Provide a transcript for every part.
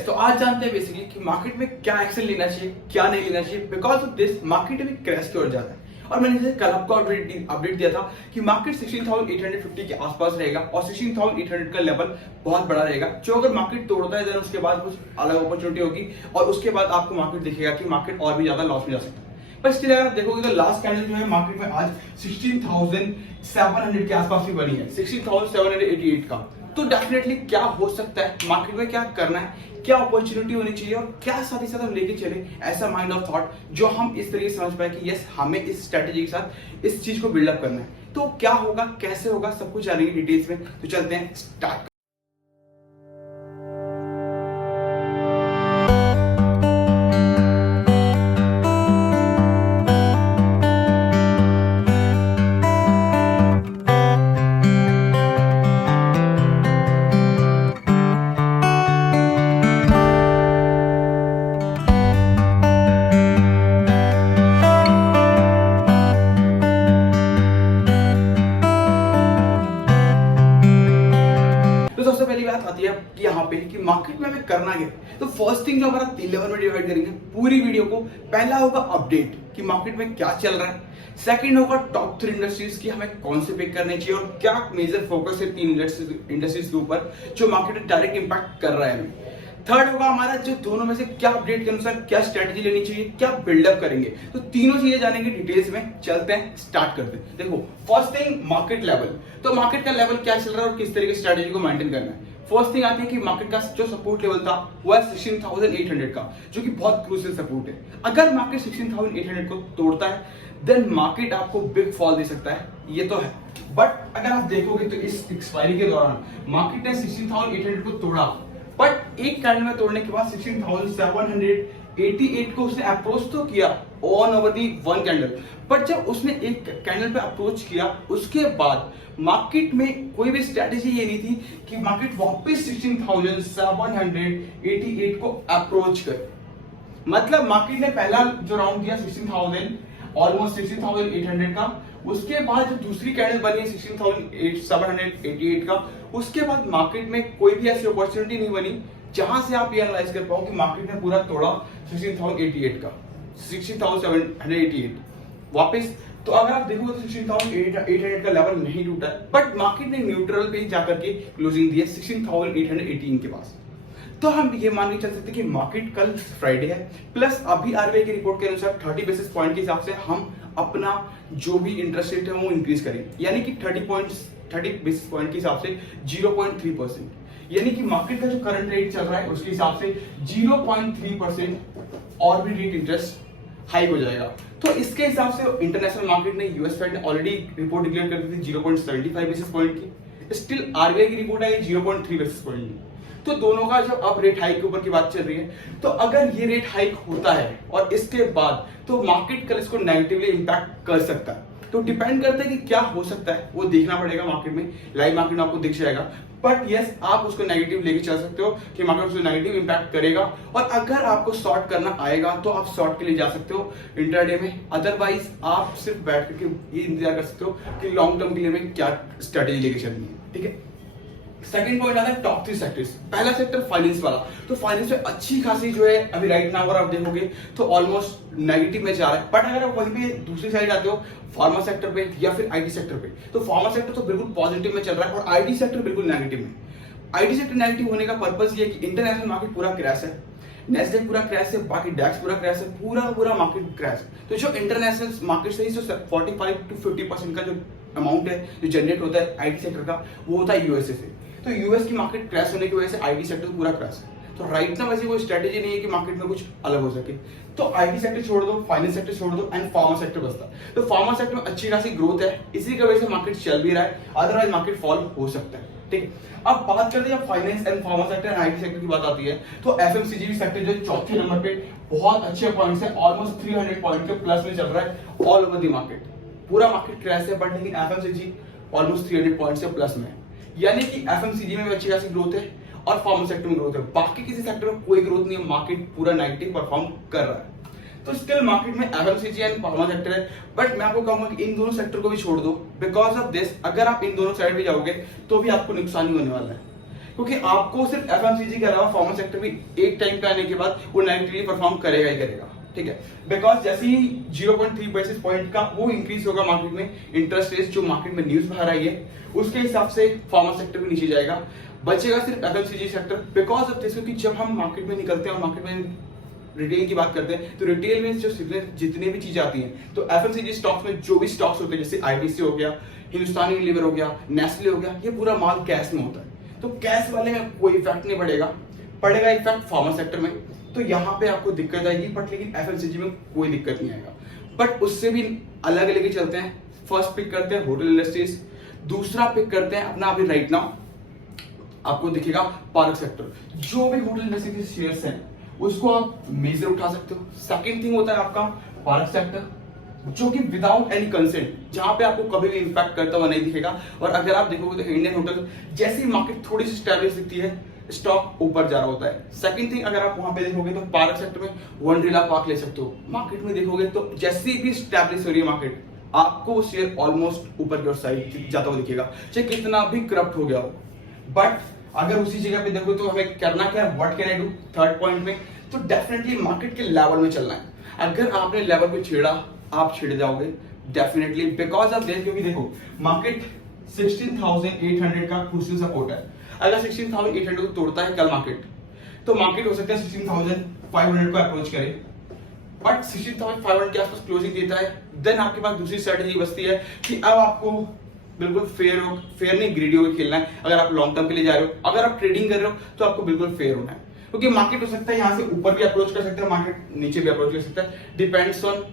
Guys, तो आज जानते हैं बेसिकली कि मार्केट में क्या एक्शन लेना चाहिए, क्या नहीं लेना चाहिए। बिकॉज ऑफ दिस मार्केट अभी क्रैश की ओर जाता है और मैंने जैसे कल आपको अपडेट दिया था कि मार्केट 16,850 के आसपास रहेगा और 16,800 का लेवल बहुत बड़ा रहेगा। जो अगर मार्केट तोड़ता है देन उसके बाद कुछ अलग अपॉर्चुनिटी होगी और उसके बाद आपको मार्केट दिखेगा कि मार्केट और भी ज्यादा लॉस में जा सकता है। पर स्टिल अगर आप देखोगे तो लास्ट कैंडल जो है मार्केट में आज 16,700 के आसपास भी बनी है, 16,788 का। तो डेफिनेटली क्या हो सकता है, मार्केट में क्या करना है, क्या अपॉर्चुनिटी होनी चाहिए और क्या साथ ही साथ हम लेके चले ऐसा माइंड ऑफ थॉट जो हम इस तरीके से समझ पाए कि यस हमें इस स्ट्रेटेजी के साथ इस चीज को बिल्डअप करना है। तो क्या होगा, कैसे होगा, सब कुछ जानेंगे डिटेल्स में। तो चलते हैं स्टार्ट। तो सबसे पहली बात आती है कि यहाँ पे कि मार्केट में हमें करना क्या है। तो फर्स्ट थिंग जो हमारा 3 लेवल में डिवाइड करेंगे पूरी वीडियो को। पहला होगा अपडेट कि मार्केट में क्या चल रहा है। सेकंड होगा टॉप 3 इंडस्ट्रीज की हमें कौन से पिक करने चाहिए और क्या मेजर फोकस है 3 इंडस्ट्रीज के ऊपर जो मार्केट में डायरेक्ट इंपैक्ट कर रहा है हमें। थर्ड होगा हमारा जो दोनों में से क्या अपडेट के अनुसार क्या स्ट्रेटजी लेनी चाहिए, क्या बिल्डअप करेंगे। तो तीनों चीजें जानेंगे डिटेल्स में। चलते हैं, स्टार्ट करते हैं। देखो फर्स्ट थिंग मार्केट लेवल। तो मार्केट का लेवल क्या चल रहा है और किस तरीके की स्ट्रेटजी को मेंटेन करना है। फर्स्ट थिंग आती है कि मार्केट का जो सपोर्ट लेवल था वो है 16,800 का, जो कि बहुत क्रूशियल सपोर्ट है। अगर मार्केट 16,800 को तोड़ता है देन मार्केट आपको बिग फॉल दे सकता है, ये तो है। बट अगर आप देखोगे तो इस एक्सपायरी के दौरान मार्केट ने 16,800 को तोड़ा, बट एक कैंडल में तोड़ने के बाद 16,788 को उसने अप्रोच तो किया on over the one candle. But जब उसने एक कैंडल पे अप्रोच किया उसके बाद मार्केट में कोई भी स्ट्रेटेजी ये नहीं थी कि मार्केट वापस 16,788 को अप्रोच करे। मतलब मार्केट ने पहला जो राउंड दिया 16,000 ऑलमोस्ट 16,800 का, उसके बाद जो दूसरी कैंडल बनी है 16,788 का, उसके बाद मार्केट में कोई भी ऐसी अपॉर्चुनिटी नहीं बनी जहां से आप ये एनालाइज कर पाओ कि मार्केट ने पूरा तोड़ा 16,788 वापस। तो अगर आप देखोगे तो 16,800 का लेवल नहीं टूटा है, बट मार्केट ने न्यूट्रल पे जाकर के क्लोजिंग दी है 16,818 के पास। तो हम ये मान के चल सकते हैं कि मार्केट कल फ्राइडे है, प्लस अभी आरबीआई की रिपोर्ट के अनुसार 30 बेसिस पॉइंट के हिसाब से हम अपना जो भी इंटरेस्ट रेट है वो इंक्रीज करेंगे, यानी कि 30 बेसिस पॉइंट के हिसाब से 0.3%। यानी कि मार्केट का जो करंट रेट चल रहा है उसके हिसाब से 0.3% और भी रेट इंटरेस्ट हाइक हो जाएगा। तो इसके हिसाब से इंटरनेशनल मार्केट ने, यूएस फेड ने ऑलरेडी रिपोर्ट डिक्लेयर कर दी थी 0.75 बेसिस पॉइंट की। स्टिल आरबीआई की रिपोर्ट आई 0.3 बेसिस पॉइंट की। तो दोनों का जब अब रेट हाइक के ऊपर की बात चल रही है, तो अगर ये रेट हाइक होता है और इसके बाद तो मार्केट कल इसको नेगेटिवली इंपैक्ट कर सकता है। तो डिपेंड करता है कि क्या हो सकता है, वो देखना पड़ेगा मार्केट में, लाइव मार्केट में आपको दिख जाएगा। बट यस आप उसको नेगेटिव लेके चल सकते हो कि मार्केट उसको नेगेटिव इंपैक्ट करेगा, और अगर आपको शॉर्ट करना आएगा तो आप शॉर्ट के लिए जा सकते हो इंट्राडे में। अदरवाइज आप सिर्फ बैठ करके ये इंतजार कर सकते हो कि लॉन्ग टर्म के लिए में क्या स्ट्रेटेजी लेके चलनी है। ठीक है, सेकंड पॉइंट आता है टॉप 3 सेक्टर्स। पहला सेक्टर फाइनेंस वाला। तो फाइनेंस में अच्छी खासी जो है अभी राइट नाउ अगर आप देखोगे तो ऑलमोस्ट नेगेटिव में जा रहा है। बट अगर आप वहीं पे दूसरी साइड आते हो फार्मा सेक्टर पे या फिर आईटी सेक्टर पे, तो फार्मा सेक्टर तो बिल्कुल पॉजिटिव में चल रहा है और आईटी सेक्टर बिल्कुल नेगेटिव में। आईटी सेक्टर नेगेटिव होने का पर्पज ये है कि इंटरनेशनल मार्केट पूरा क्रैश है, नेस्डेक पूरा क्रैश है, बाकी डैक्स पूरा क्रैश है, पूरा मार्केट क्रैश है। तो जो इंटरनेशनल मार्केट से ही जो 45 to 50% का जो अमाउंट है जो जनरेट होता है आईटी सेक्टर का, वो होता है यूएसए से। तो यूएस की मार्केट क्रैश होने की वजह से आईटी सेक्टर पूरा क्रैश है। तो राइट ना वैसे कोई स्ट्रेटेजी नहीं है कि मार्केट में कुछ अलग हो सके। तो आईटी सेक्टर छोड़ दो, फाइनेंस सेक्टर छोड़ दो एंड फार्मा सेक्टर बचता है। तो फार्मा सेक्टर में अच्छी खासी ग्रोथ है, इसी की वजह से मार्केट चल भी रहा है, अदरवाइज मार्केट फॉल हो सकता है। ठीक है, अब बात करते हैं finance and pharma sector and IT sector की बात आती है, तो एफएमसीजी सेक्टर जो चौथे नंबर पे बहुत अच्छे पॉइंट्स है, ऑलमोस्ट 300 पॉइंट के प्लस में चल रहा है ऑल ओवर द मार्केट। पूरा मार्केट क्रैश है बट लेकिन एफएमसीजी ऑलमोस्ट 300 पॉइंट से प्लस में है, यानी कि एफएमसीजी में भी अच्छी खासी ग्रोथ है और फार्मा सेक्टर में ग्रोथ है। बाकी किसी सेक्टर में कोई ग्रोथ नहीं है, मार्केट पूरा नेगेटिव परफॉर्म कर रहा है। तो स्टिल मार्केट में एफएमसीजी एंड फार्मा सेक्टर है, बट मैं आपको कहूंगा कि इन दोनों सेक्टर को भी छोड़ दो। बिकॉज ऑफ दिस अगर आप इन दोनों साइड भी जाओगे तो भी आपको नुकसान ही होने वाला है। क्योंकि आपको सिर्फ एफएमसीजी के अलावा फार्मा सेक्टर भी एक टाइम पे आने के बाद वो नेगेटिवली परफॉर्म करेगा ही करेगा, ठीक है। बिकॉज जैसे ही 0.3 बेसिस पॉइंट का वो इंक्रीज होगा मार्केट में इंटरेस्ट रेट, जो मार्केट में न्यूज बाहर आई है उसके हिसाब से फार्मा सेक्टर भी नीचे जाएगा, बचेगा सिर्फ FMCG sector. Because of this, क्योंकि जब हम मार्केट में निकलते हैं और मार्केट में रिटेल की बात करते हैं तो रिटेल में जो जितने भी चीजें आती हैं, तो एफएमसीजी स्टॉक्स में जो भी स्टॉक्स होते हैं जैसे आईटीसी हो गया, हिंदुस्तान यूनिलीवर हो गया, नेस्ले हो गया, ये पूरा माल कैश में होता है। तो कैश वाले में कोई इफेक्ट नहीं पड़ेगा इफेक्ट फार्मा सेक्टर में, तो यहाँ पे आपको दिक्कत आएगी, बट लेकिन एफएमसीजी में कोई दिक्कत नहीं आएगा। बट उससे भी अलग लेके चलते हैं। फर्स्ट पिक करते हैं होटल इंडस्ट्रीज, दूसरा पिक करते हैं अपना अभी राइट नाउ आपको दिखेगा पार्क सेक्टर। जो भी होटल इंडस्ट्री के शेयर्स हैं उसको आप मेजर उठा सकते हो। सेकंड थिंग होता है आपका पार्क सेक्टर, जो कि विदाउट एनी कंसेंट, जहां पे आपको कभी भी इंपैक्ट करता हुआ नहीं दिखेगा। और अगर आप देखोगे तो इंडियन होटल जैसी मार्केट थोड़ी सी स्टैब्लिश दिखती है, स्टॉक ऊपर जा रहा होता है। सेकंड थिंग, अगर आप वहां पे देखोगे तो पार्क सेक्टर में वंडरला पार्क ले सकते हो। मार्केट में देखोगे तो जैसी भी स्टैब्लिश हो रही है मार्केट, आपको वो शेयर ऑलमोस्ट ऊपर की ओर साइड जाता हुआ दिखेगा, चाहे कितना भी करप्ट हो गया हो। बट अगर उसी जगह पे देखो तो हमें करना क्या है, what can I do third point में, तो डेफिनेटली मार्केट के लेवल में चलना है। अगर आपने लेवल को छेड़ा, आप छिड़ जाओगे डेफिनेटली, बिकॉज ऑफ दिस, क्योंकि देखो मार्केट 16,800 का क्रूशियल सपोर्ट है। अगर 16,800 को तोड़ता है कल मार्केट, तो मार्केट हो सकता है 16,500 को अप्रोच करे, बट 16,500 के आसपास क्लोजिंग देता है, देन आपके पास दूसरी स्ट्रेटेजी बचती है कि अब आपको बिल्कुल फेयर नहीं ग्रीडी होकर खेलना है। अगर आप लॉन्ग टर्म के लिए जा रहे हो, अगर आप ट्रेडिंग कर रहे हो, तो आपको बिल्कुल फेयर होना है, क्योंकि मार्केट हो सकता है यहाँ से ऊपर भी अप्रोच कर सकता है, मार्केट नीचे भी अप्रोच कर सकता है। डिपेंड्स ऑन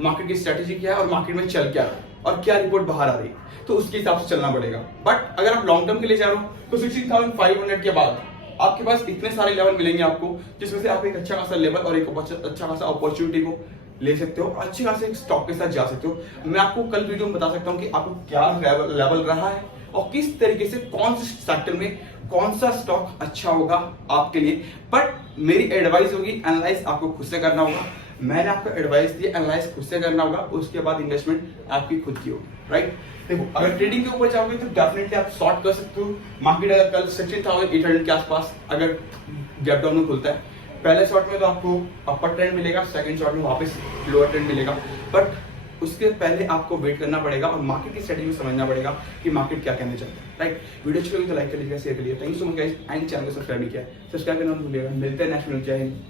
मार्केट की स्ट्रेटेजी क्या है और मार्केट में चल क्या रहा है और क्या रिपोर्ट बाहर आ रही है, तो उसके हिसाब से चलना पड़ेगा। बट अगर आप लॉन्ग टर्म के लिए जा रहे हो तो 16,500 के बाद आपके पास इतने सारे लेवल मिलेंगे आपको, जिसमें से आप एक अच्छा खासा लेवल और एक अच्छा खासा अपॉर्चुनिटी को ले सकते हो, अच्छे खासे स्टॉक के साथ जा सकते हो। मैं आपको कल वीडियो में बता सकता हूँ कि आपको क्या लेवल रहा है और किस तरीके से कौन से सेक्टर में कौन सा स्टॉक अच्छा होगा आपके लिए। बट मेरी एडवाइस होगी, एनालाइज आपको खुद से करना होगा। मैंने आपको एडवाइस दी, एनालाइज खुद से करना होगा, उसके बाद इन्वेस्टमेंट आपकी खुद की होगी, राइट। देखो अगर ट्रेडिंग के ऊपर जाओगे तो डेफिनेटली आप शॉर्ट कर सकते हो। मार्केट अगर कल 16,800 के आसपास अगर गैप डाउन में खुलता है, पहले शॉट में तो आपको अपर ट्रेंड मिलेगा, सेकंड शॉट में वापस लोअर ट्रेंड मिलेगा, बट उसके पहले आपको वेट करना पड़ेगा और मार्केट की स्ट्रेटेजी समझना पड़ेगा कि मार्केट क्या कहना चाहता है, राइट। वीडियो अच्छी लगी तो लाइक कर लीजिएगा, शेयर कर लीजिएगा। Thank you so much guys, and channel को सब्सक्राइब नहीं किया सब्सक्राइब करना मत भूलिएगा। मिलते हैं नेक्स्ट वीडियो। जय हिंद।